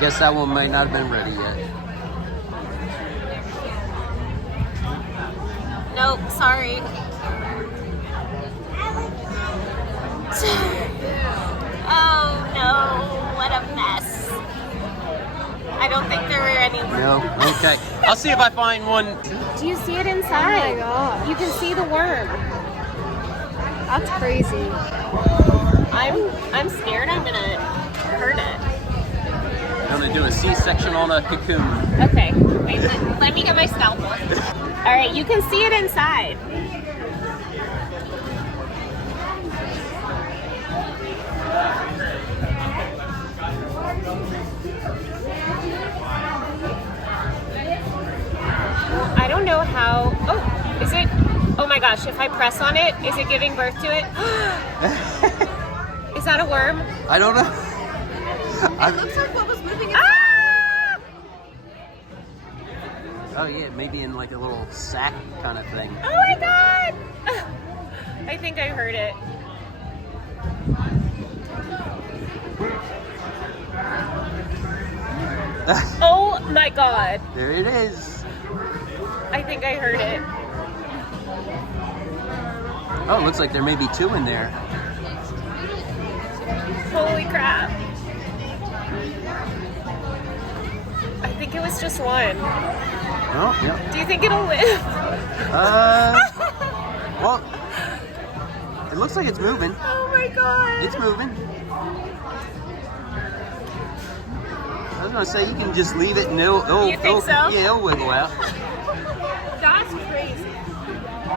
guess that one might not have been ready yet. Nope, sorry. Oh no, what a mess. I don't think there were any worms. No? Okay. I'll see if I find one. Do you see it inside? Oh my gosh. You can see the worm. That's crazy. I'm scared I'm gonna hurt it. I'm gonna do a C-section on a cocoon. Okay, wait, let me get my scalpel. All right, you can see it inside. I don't know how. Oh, is it? Oh my gosh, if I press on it, is it giving birth to it? Is that a worm? I don't know. It looks like what was moving inside. Ah! Oh yeah, maybe in like a little sack kind of thing. Oh my god! I think I heard it. Oh my god. There it is. I think I heard it. Oh, it looks like there may be two in there. Holy crap. I think it was just one. Oh, yeah. Do you think it'll live? Well, it looks like it's moving. Oh my god. It's moving. I was gonna say you can just leave it and it'll You think so? Yeah, it'll wiggle out. That's crazy.